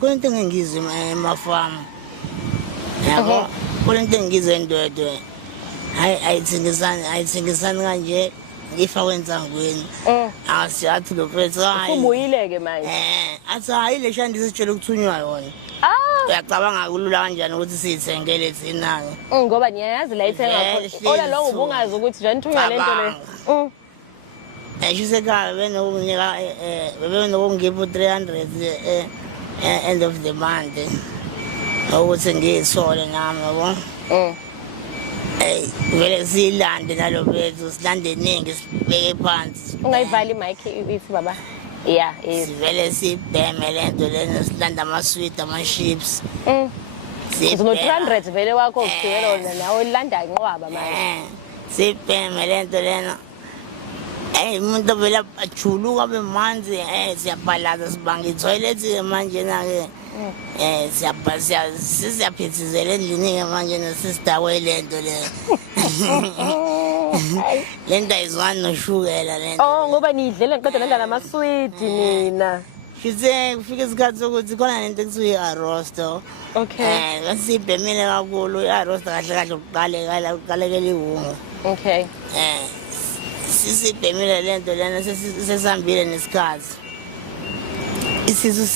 Kunento engizwe emafamu. Yabo, kunento engizwe ndwedwe. Hayi ayithengisani kanje ngifakwe ensangweni. Asiyathi lo mfethu hayi. Ubuyile-ke manje. Athi hayi le shandisi sitshela ukuthunywa yona. Uyacabanga kulula kanjani ukuthi siyithengele thina-ke? Ngoba niyayazi la ithenga khona. Ola lo ubungazi ukuthi nje nithunywa lento le. Esho ekhaya bebenokungipha u-300 end of the month ukuthi ngiyithole nami yabo. Vele siyilande nalo bethu silande eningi sibeke phansi. Ungayivali i-mic ithi baba. Yeah, sivele sibheme lento lena silanda ama-sweet ama-chips. Uno-300 vele wakho ukugcwele nawe landa inqwaba manje. Sibheme lento lena. Umuntu vele ajuluka abe manzi siyabhalaza sibanga ithoyilethi-ke manje na-ke siyaphithizela endlini-ke manje nasisidawe lento le. Lento ayizwani noshukela lento. Ngoba niyidlela ngiqeda nenda namaswidi nina. Shithe kufika isikhathi sokuthi khona lento ekuthiwa i-arrosto. Okay. Siyibhemile kakhulu i-arrosto kahle kahle uqalekela ihunga. Okay. Sisibhemile lento lena sesihambile nesikhathi. Isisu